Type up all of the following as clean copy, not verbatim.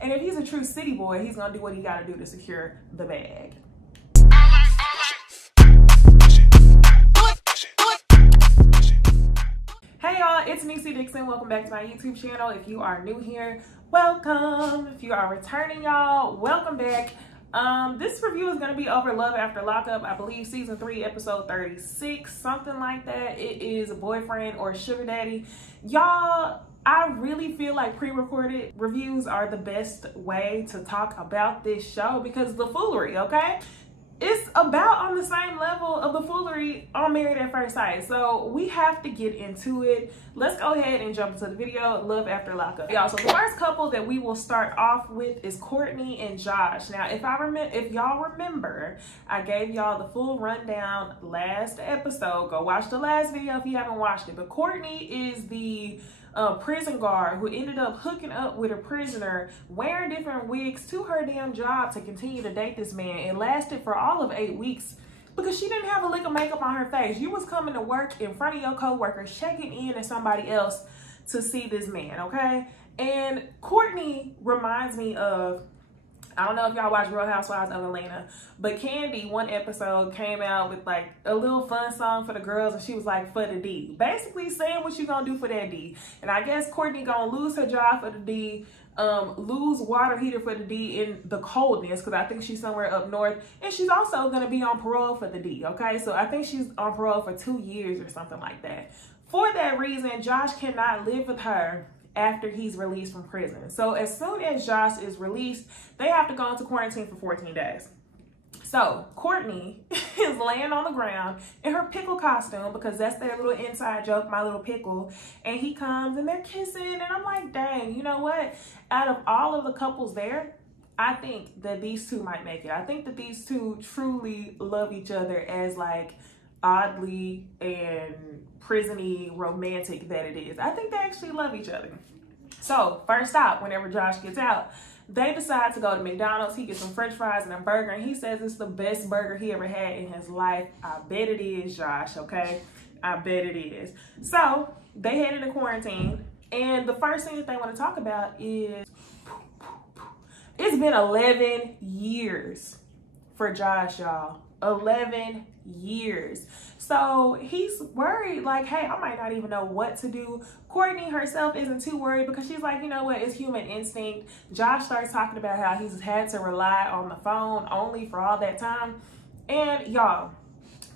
And if he's a true city boy, he's gonna do what he gotta do to secure the bag. Hey y'all, it's Necey Dixon. Welcome back to my YouTube channel. If you are new here, welcome. If you are returning, y'all, welcome back. This review is going to be over Love After Lockup, I believe season 3, episode 36, something like that. It is boyfriend or sugar daddy. Y'all, I really feel like pre-recorded reviews are the best way to talk about this show because the foolery, okay? It's about on the same level of the foolery on Married at First Sight. So we have to get into it. Let's go ahead and jump into the video. Love After Lockup. Y'all, so the first couple that we will start off with is Courtney and Josh. Now, if y'all remember, I gave y'all the full rundown last episode. Go watch the last video if you haven't watched it. But Courtney is the prison guard who ended up hooking up with a prisoner, wearing different wigs to her damn job to continue to date this man. It lasted for all of 8 weeks because she didn't have a lick of makeup on her face. You was coming to work in front of your coworkers, checking in as somebody else to see this man, okay? And Courtney reminds me of, I don't know if y'all watch Real Housewives of Atlanta, but Candy, one episode, came out with like a little fun song for the girls, and she was like, for the D. Basically saying what you gonna do for that D. And I guess Courtney gonna lose her job for the D, lose water heater for the D in the coldness, because I think she's somewhere up north. And she's also gonna be on parole for the D, okay? So I think she's on parole for 2 years or something like that. For that reason, Josh cannot live with her after he's released from prison. So as soon as Josh is released, they have to go into quarantine for 14 days. So Courtney is laying on the ground in her pickle costume, because that's their little inside joke, my little pickle. And he comes and they're kissing, and I'm like, dang, you know what? Out of all of the couples there, I think that these two might make it. I think that these two truly love each other, as like oddly and prison-y romantic that it is. I think they actually love each other. So first stop, whenever Josh gets out, they decide to go to McDonald's. He gets some french fries and a burger, and he says it's the best burger he ever had in his life. I bet it is, Josh, okay? I bet it is. So they head into quarantine, and the first thing that they want to talk about is it's been 11 years for Josh, y'all. 11 years. So he's worried, like, hey, I might not even know what to do. Courtney herself isn't too worried, because she's like, you know what, it's human instinct. Josh starts talking about how he's had to rely on the phone only for all that time. And y'all,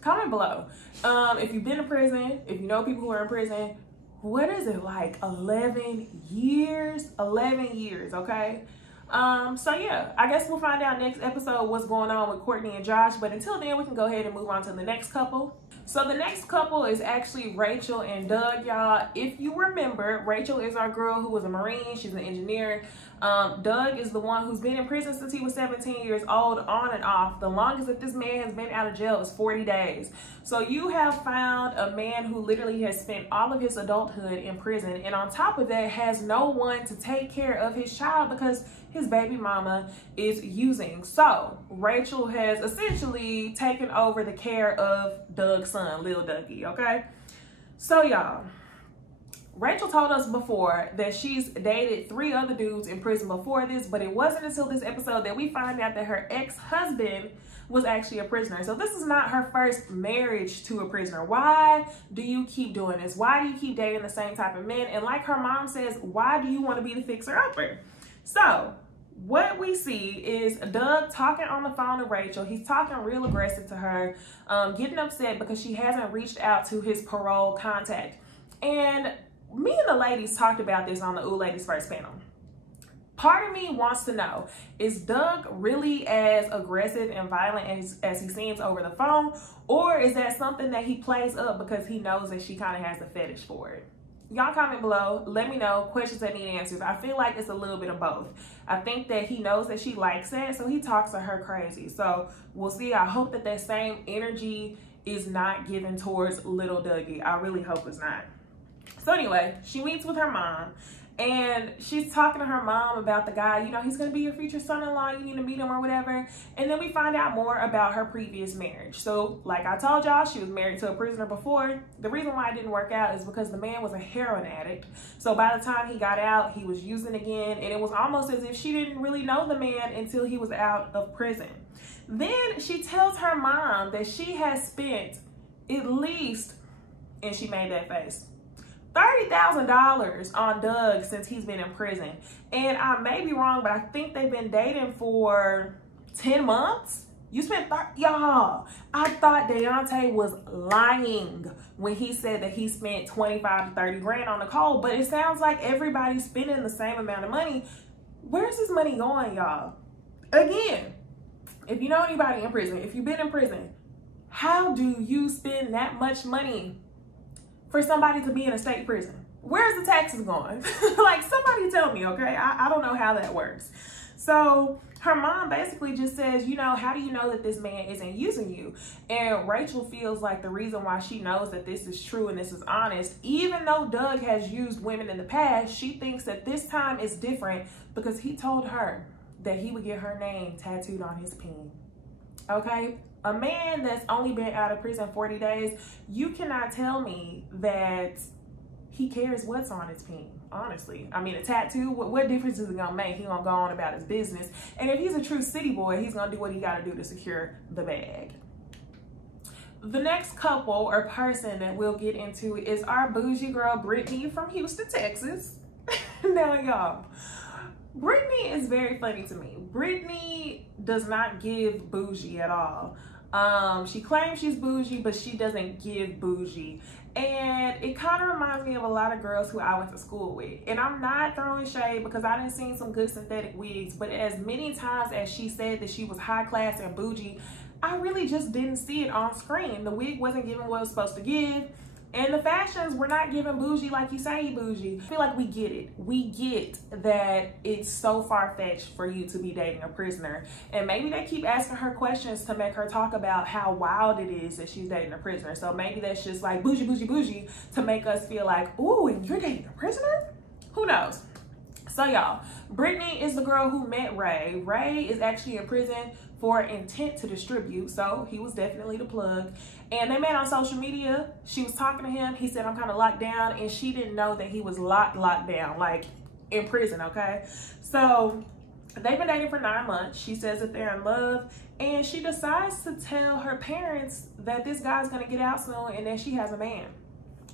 comment below if you've been in prison, if you know people who are in prison, what is it like? 11 years? 11 years, okay? So yeah, I guess we'll find out next episode what's going on with Courtney and Josh, but until then we can go ahead and move on to the next couple. So the next couple is actually Rachel and Doug, y'all. If you remember, Rachel is our girl who was a Marine. She's an engineer. Doug is the one who's been in prison since he was 17 years old, on and off. The longest that this man has been out of jail is 40 days. So you have found a man who literally has spent all of his adulthood in prison, and on top of that has no one to take care of his child because his baby mama is using. So Rachel has essentially taken over the care of Doug's son, Lil Dougie, okay? So y'all, Rachel told us before that she's dated 3 other dudes in prison before this, but it wasn't until this episode that we find out that her ex-husband was actually a prisoner. So this is not her first marriage to a prisoner. Why do you keep doing this? Why do you keep dating the same type of men? And like her mom says, why do you want to be the fixer-upper? So what we see is Doug talking on the phone to Rachel. He's talking real aggressive to her, getting upset because she hasn't reached out to his parole contact. And me and the ladies talked about this on the Ooh Ladies First panel. Part of me wants to know, is Doug really as aggressive and violent as he seems over the phone? Or is that something that he plays up because he knows that she kind of has a fetish for it? Y'all comment below. Let me know questions that need answers. I feel like it's a little bit of both. I think that he knows that she likes it, so he talks to her crazy. So we'll see. I hope that that same energy is not given towards little Dougie. I really hope it's not. So anyway, she meets with her mom, And she's talking to her mom about the guy, you know, he's going to be your future son-in-law, you need to meet him or whatever. And then we find out more about her previous marriage. So like I told y'all, she was married to a prisoner before. The reason why it didn't work out is because the man was a heroin addict. So by the time he got out, he was using again. And it was almost as if she didn't really know the man until he was out of prison. Then she tells her mom that she has spent at least, and she made that face, $30,000 on Doug since he's been in prison. And I may be wrong, but I think they've been dating for 10 months. You spent y'all, I thought Deontay was lying when he said that he spent 25 to 30 grand on Nicole, but it sounds like everybody's spending the same amount of money. Where's this money going, y'all? Again, if you know anybody in prison, if you've been in prison, how do you spend that much money for somebody to be in a state prison? Where's the taxes going? Like, somebody tell me, okay? I don't know how that works. So her mom basically just says, you know, how do you know that this man isn't using you? And Rachel feels like the reason why she knows that this is true and this is honest, even though Doug has used women in the past, she thinks that this time is different because he told her that he would get her name tattooed on his pen. Okay? A man that's only been out of prison 40 days, you cannot tell me that he cares what's on his pen, honestly. I mean, a tattoo, what difference is it gonna make? He gonna go on about his business. And if he's a true city boy, he's gonna do what he gotta do to secure the bag. The next couple or person that we'll get into is our bougie girl, Brittany from Houston, Texas. Now, y'all, Brittany is very funny to me. Brittany does not give bougie at all. She claims she's bougie, but she doesn't give bougie. And it kind of reminds me of a lot of girls who I went to school with. And I'm not throwing shade because I done seen some good synthetic wigs, but as many times as she said that she was high class and bougie, I really just didn't see it on screen. The wig wasn't giving what it was supposed to give. And the fashions were not giving bougie like you say bougie. I feel like we get it. We get that it's so far-fetched for you to be dating a prisoner. And maybe they keep asking her questions to make her talk about how wild it is that she's dating a prisoner. So maybe that's just like bougie, bougie, bougie to make us feel like, ooh, and you're dating a prisoner? Who knows? So y'all, Brittany is the girl who met Ray. Ray is actually in prison for intent to distribute, so he was definitely the plug. And they met on social media. She was talking to him. He said, I'm kind of locked down, and she didn't know that he was locked down, like in prison, okay? So they've been dating for 9 months. She says that they're in love, and she decides to tell her parents that this guy's gonna get out soon and that she has a man.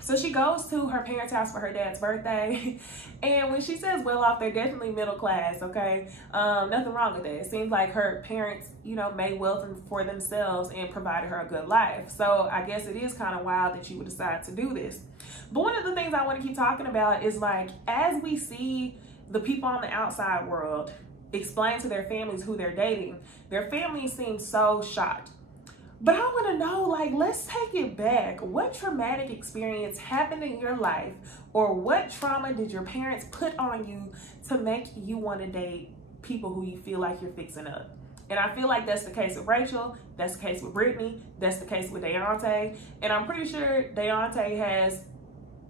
So she goes to her parents' house for her dad's birthday. And when she says well off, they're definitely middle class, okay? Nothing wrong with that. It seems like her parents, you know, made wealth for themselves and provided her a good life. So I guess it is kind of wild that you would decide to do this. But one of the things I want to keep talking about is, like, as we see the people on the outside world explain to their families who they're dating, their families seem so shocked. But I want to know, like, let's take it back. What traumatic experience happened in your life, or what trauma did your parents put on you to make you want to date people who you feel like you're fixing up? And I feel like that's the case with Rachel, that's the case with Brittany, that's the case with Deontay. And I'm pretty sure Deontay has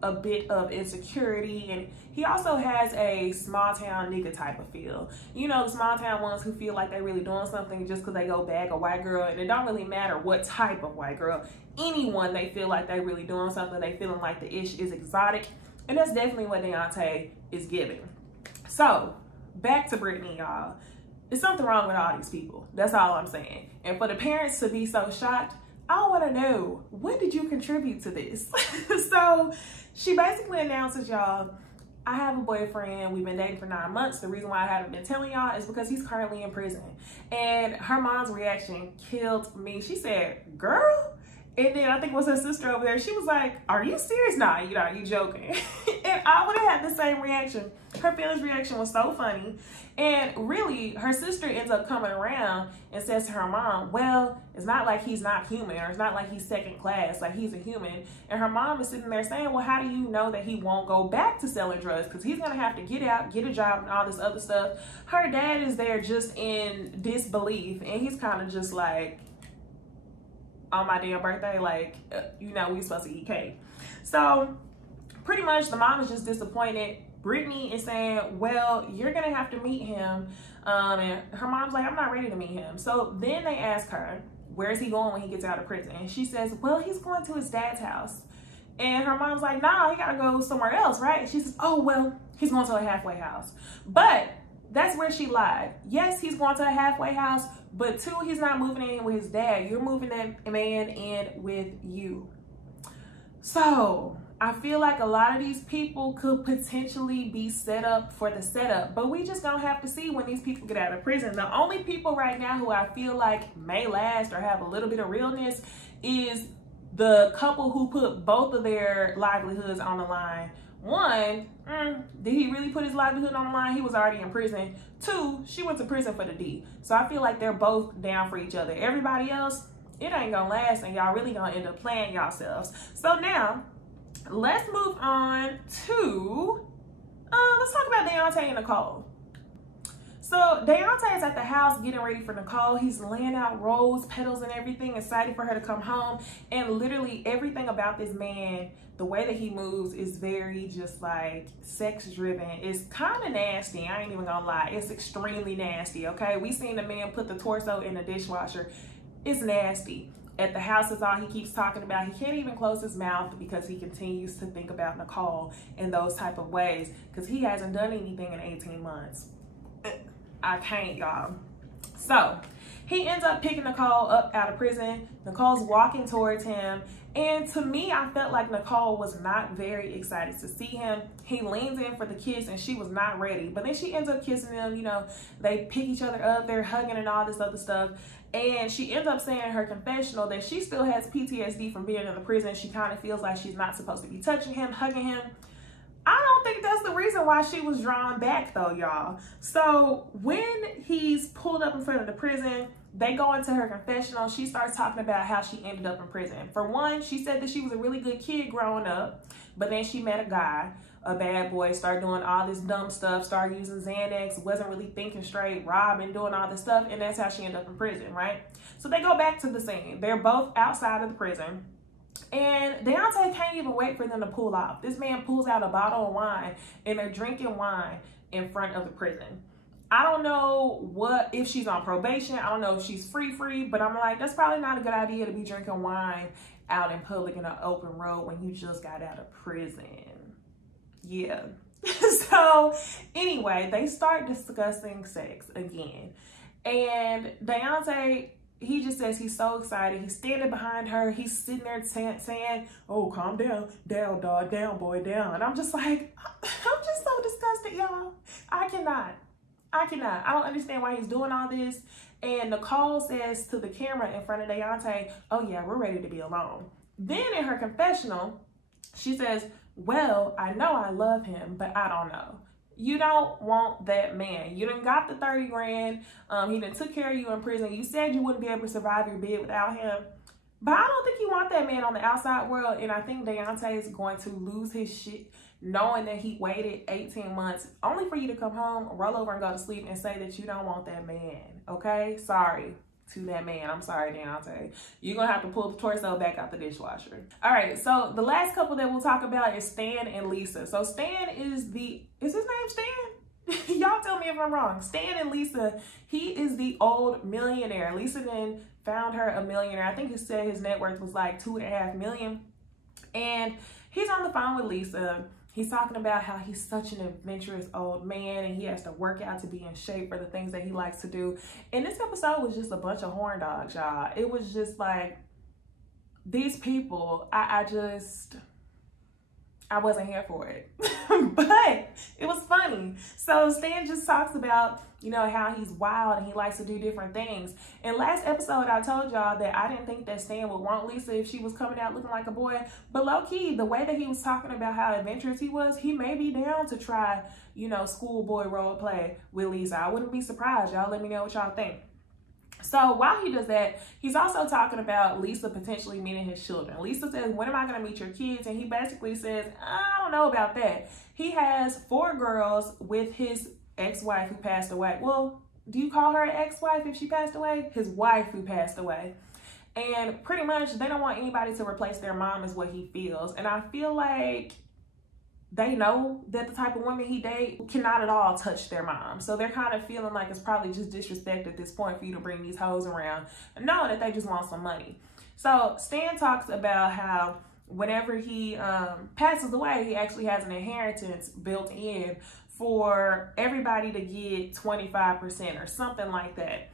a bit of insecurity, and he also has a small town nigga type of feel. You know, the small town ones who feel like they're really doing something just because they go bag a white girl, and it don't really matter what type of white girl. Anyone they feel like they really doing something, they feeling like the ish is exotic, and that's definitely what Deontay is giving. So back to Brittany, y'all. There's something wrong with all these people. That's all I'm saying. And for the parents to be so shocked, I want to know, when did you contribute to this? So she basically announces, y'all, I have a boyfriend. We've been dating for 9 months. The reason why I haven't been telling y'all is because he's currently in prison. And her mom's reaction killed me. She said, girl? And then I think it was her sister over there. She was like, are you serious? Nah, you joking. And I would have had the same reaction. Her feelings reaction was so funny. And really, her sister ends up coming around and says to her mom, well, it's not like he's not human, or it's not like he's second class, like he's a human. And her mom is sitting there saying, well, how do you know that he won't go back to selling drugs? Because he's going to have to get out, get a job, and all this other stuff. Her dad is there just in disbelief. And he's kind of just like, on my damn birthday, like, you know, we supposed to eat cake. So pretty much the mom is just disappointed. Brittany is saying, well, you're gonna have to meet him. And her mom's like, I'm not ready to meet him. So then they ask her, where's he going when he gets out of prison? And she says, well, he's going to his dad's house. And her mom's like, nah, he gotta go somewhere else, right? And she says, oh, well, he's going to a halfway house. But that's where she lied. Yes, he's going to a halfway house, but two, he's not moving in with his dad. You're moving that man in with you. So I feel like a lot of these people could potentially be set up for the setup, but we just gonna have to see when these people get out of prison. The only people right now who I feel like may last or have a little bit of realness is the couple who put both of their livelihoods on the line. One, did he really put his livelihood on the line? He was already in prison. Two, she went to prison for the D. So I feel like they're both down for each other. Everybody else, it ain't gonna last, and y'all really gonna end up playing yourselves. So now, let's move on to, let's talk about Deontay and Nicole. So Deontay is at the house getting ready for Nicole. He's laying out rose petals and everything, excited for her to come home. And literally everything about this man, the way that he moves is very just like sex driven. It's kind of nasty. I ain't even gonna lie. It's extremely nasty, okay? We seen the man put the torso in the dishwasher. It's nasty. At the house is all he keeps talking about. He can't even close his mouth because he continues to think about Nicole in those type of ways because he hasn't done anything in 18 months. I can't, y'all. So he ends up picking Nicole up out of prison. Nicole's walking towards him. And to me, I felt like Nicole was not very excited to see him. He leans in for the kiss and she was not ready. But then she ends up kissing him. You know, they pick each other up. They're hugging and all this other stuff. And she ends up saying in her confessional that she still has PTSD from being in the prison. She kind of feels like she's not supposed to be touching him, hugging him. I don't think that's the reason why she was drawn back though, y'all. So when he's pulled up in front of the prison, they go into her confessional. She starts talking about how she ended up in prison. For one, she said that she was a really good kid growing up, but then she met a guy, a bad boy, started doing all this dumb stuff, started using Xanax, wasn't really thinking straight, robbing, doing all this stuff, and that's how she ended up in prison, right? So they go back to the scene. They're both outside of the prison. And Deontay can't even wait for them to pull off. This man pulls out a bottle of wine and they're drinking wine in front of the prison. I don't know if she's on probation. I don't know if she's free, but I'm like, that's probably not a good idea to be drinking wine out in public in an open road when you just got out of prison. Yeah. So anyway, they start discussing sex again. And Deontay, he just says he's so excited. He's standing behind her. He's sitting there saying, oh, calm down. Down, dog. Down, boy, down. And I'm just like, I'm just so disgusted, y'all. I cannot. I don't understand why he's doing all this. And Nicole says to the camera in front of Deontay, oh, yeah, we're ready to be alone. Then in her confessional, she says, well, I know I love him, but I don't know. You don't want that man. You done got the 30 grand. He done took care of you in prison. You said you wouldn't be able to survive your bid without him. But I don't think you want that man on the outside world. And I think Deontay is going to lose his shit knowing that he waited 18 months only for you to come home, roll over and go to sleep and say that you don't want that man. Okay? Sorry to that man. I'm sorry, Deontay. You're going to have to pull the torso back out the dishwasher. All right. So the last couple that we'll talk about is Stan and Lisa. So Stan is his name Stan? Y'all tell me if I'm wrong. Stan and Lisa, he is the old millionaire. Lisa then found her a millionaire. I think he said his net worth was like $2.5 million. And he's on the phone with Lisa. He's talking about how he's such an adventurous old man and he has to work out to be in shape for the things that he likes to do. And this episode was just a bunch of horn dogs, y'all. It was just like, these people, I wasn't here for it. But it was funny. So Stan just talks about, you know, how he's wild and he likes to do different things. And last episode, I told y'all that I didn't think that Stan would want Lisa if she was coming out looking like a boy. But low-key, the way that he was talking about how adventurous he was, he may be down to try, you know, schoolboy role play with Lisa. I wouldn't be surprised. Y'all let me know what y'all think. So while he does that, he's also talking about Lisa potentially meeting his children. Lisa says, when am I going to meet your kids? And he basically says, I don't know about that. He has 4 girls with his ex-wife who passed away. Well, do you call her an ex-wife if she passed away? His wife who passed away. And pretty much they don't want anybody to replace their mom is what he feels. And I feel like they know that the type of women he date cannot at all touch their mom. So they're kind of feeling like it's probably just disrespect at this point for you to bring these hoes around and knowing that they just want some money. So Stan talks about how whenever he passes away, he actually has an inheritance built in for everybody to get 25% or something like that.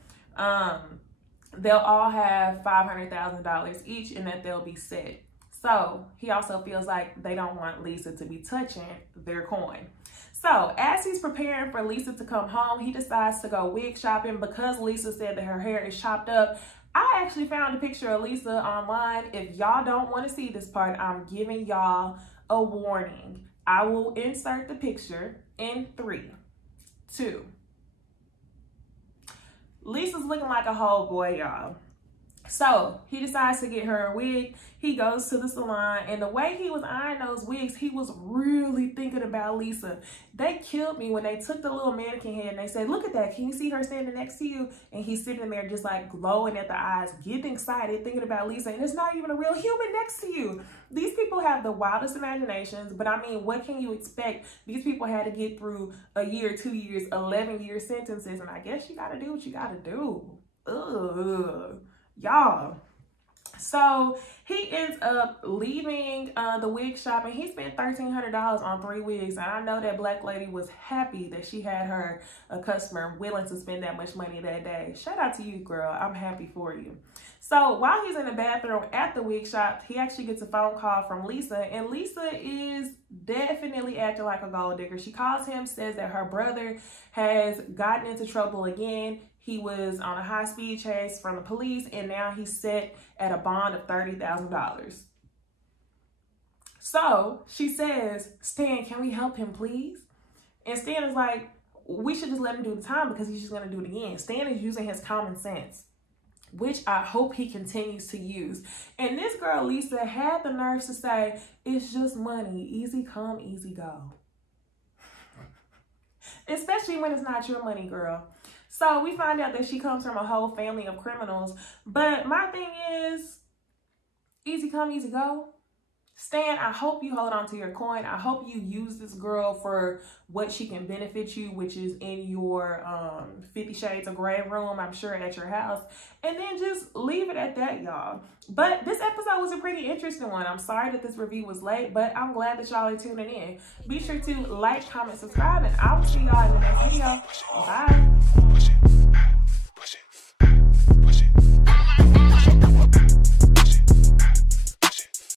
They'll all have $500,000 each and that they'll be set. So he also feels like they don't want Lisa to be touching their coin. So as he's preparing for Lisa to come home, he decides to go wig shopping because Lisa said that her hair is chopped up. I actually found a picture of Lisa online. If y'all don't want to see this part, I'm giving y'all a warning. I will insert the picture in 3, 2. Lisa's looking like a whole boy, y'all. So he decides to get her a wig. He goes to the salon, and the way he was eyeing those wigs, he was really thinking about Lisa. They killed me when they took the little mannequin head and they said, look at that, can you see her standing next to you? And he's sitting there just like glowing at the eyes, getting excited, thinking about Lisa, and it's not even a real human next to you. These people have the wildest imaginations, but I mean, what can you expect? These people had to get through a year, 2 years, 11-year sentences, and I guess you gotta do what you gotta do. Ugh. Y'all. So he ends up leaving the wig shop, and he spent $1,300 on 3 wigs. And I know that black lady was happy that she had her a customer willing to spend that much money that day. Shout out to you, girl. I'm happy for you. So while he's in the bathroom at the wig shop, he actually gets a phone call from Lisa, and Lisa is definitely acting like a gold digger. She calls him, says that her brother has gotten into trouble again. He was on a high-speed chase from the police, and now he's set at a bond of $30,000. So she says, Stan, can we help him, please? And Stan is like, we should just let him do the time because he's just going to do it again. Stan is using his common sense, which I hope he continues to use. And this girl, Lisa, had the nerve to say, it's just money. Easy come, easy go. Especially when it's not your money, girl. So we find out that she comes from a whole family of criminals. But my thing is, easy come, easy go. Stan, I hope you hold on to your coin. I hope you use this girl for what she can benefit you, which is in your 50 Shades of Grey room, I'm sure, at your house. And then just leave it at that, y'all. But this episode was a pretty interesting one. I'm sorry that this review was late, but I'm glad that y'all are tuning in. Be sure to like, comment, subscribe, and I will see y'all in the next video. Bye.